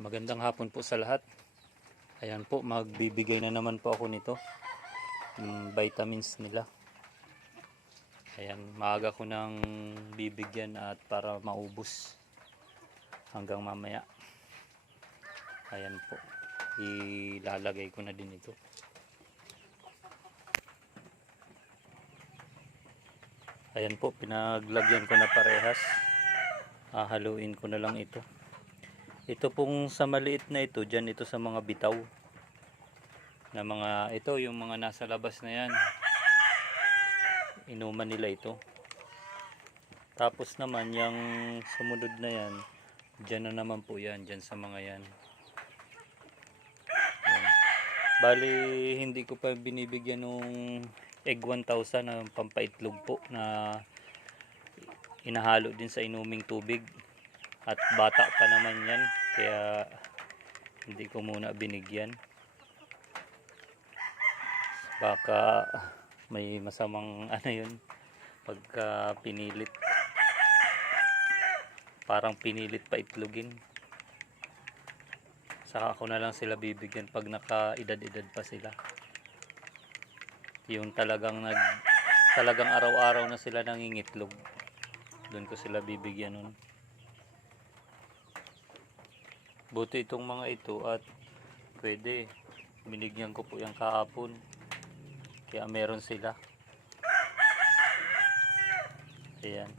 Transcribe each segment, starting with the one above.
Magandang hapon po sa lahat. Ayan po, magbibigay na naman po ako nito, vitamins nila. Ayan, maaga ko nang bibigyan at para maubos hanggang mamaya. Ayan po, ilalagay ko na din ito. Ayan po, pinaglagyan ko na parehas. Hahaluin ko na lang ito. Ito pong sa maliit na ito, dyan ito sa mga bitaw na mga, ito yung mga nasa labas na yan, inuman nila ito. Tapos naman yung sumunod na yan, dyan na naman po yan, dyan sa mga yan. Yan. Bali hindi ko pa binibigyan ng egg 1000 na pampaitlog po na inahalo din sa inuming tubig. At bata pa naman yan, kaya hindi ko muna binigyan. Baka may masamang ano yun, pagka pinilit. Parang pinilit pa itlogin. Saka ako na lang sila bibigyan pag naka-edad-edad pa sila. Yung talagang araw-araw na sila nangingitlog. Doon ko sila bibigyan nun. Buti itong mga ito at pwede, binigyan ko po yung kahapon, kaya meron sila. Ayan,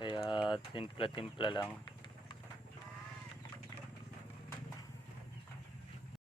kaya timpla-timpla lang.